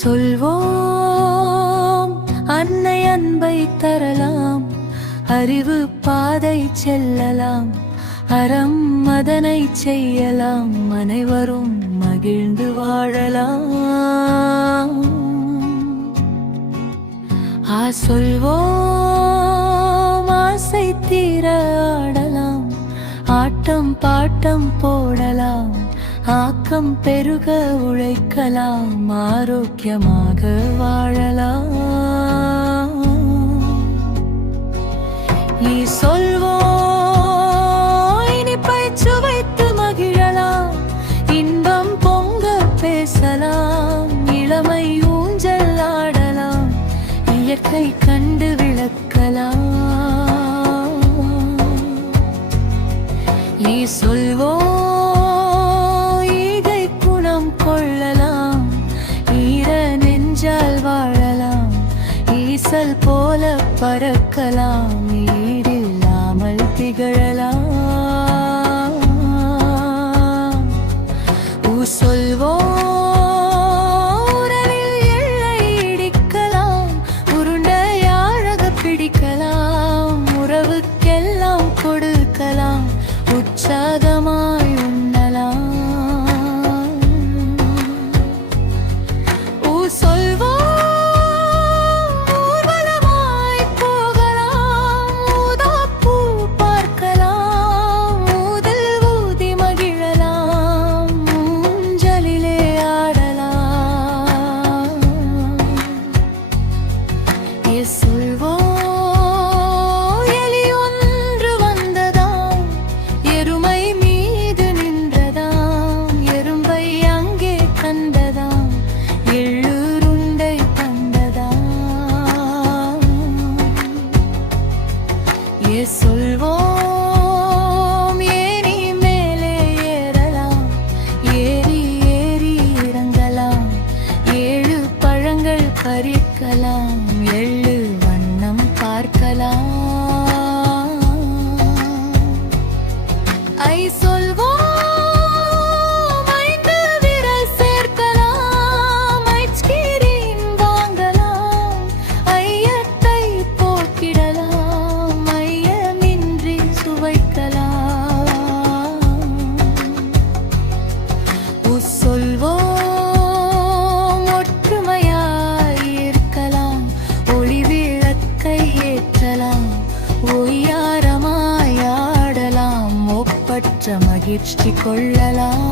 சொல்வோம் அன்னை அன்பை தரலாம், அறிவு பாதை செல்லலாம், அறம் அதனை செய்யலாம், அனைவரும் மகிழ்ந்து வாழலாம். சொல்வோம் ஆசை தீர ஆடலாம், ஆட்டம் பாட்டம் போடலாம், ஆக்கம் பெருக உழைக்கலாம், ஆரோக்கியமாக வாழலாம். சொல்வோம் இனிப்பை சுவைத்து மகிழலாம், இன்பம் பொங்க பேசலாம், இளமை ஊஞ்சல் ஆடலாம், இயற்கை கண்டு விளக்கலாம். சொல்வோம் ஈகை குணம் கொள்ளலாம், ஈர நெஞ்சால் வாழலாம், ஈசல் போல பறக்கலாம், ஈடில்லாமல் திகழலாம். சொல்வோம் உறவில் எல்லை இடிக்கலாம், உருண்டையாழக பிடிக்கலாம், உறவுக்கெல்லாம் கொடுக்கலாம், உற்சாகமாய் உண்ணலாம். சொல்வோம் ஊர்வலமாய் போகலாம், ஊதாப்பூ பார்க்கலாம், ஊதல் ஊதி மகிழலாம், ஊஞ்சலிலே ஆடலாம். சொல்வோம் சொல்வோம் ஏரி மேலே ஏறலாம், ஏறி ஏறி இறங்கலாம், 7 பழங்கள் பறிக்கலாம், 7 வண்ணம் பார்க்கலாம். சொல்வோம் சொல்வோம் ஒற்றுமையாய் இருக்கலாம், ஒளி விளக்கை ஏற்றலாம், ஒய்யாரமாய் ஆடலாம், ஒப்பற்ற மகிழ்ச்சி கொள்ளலாம்.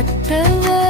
அற்றவர்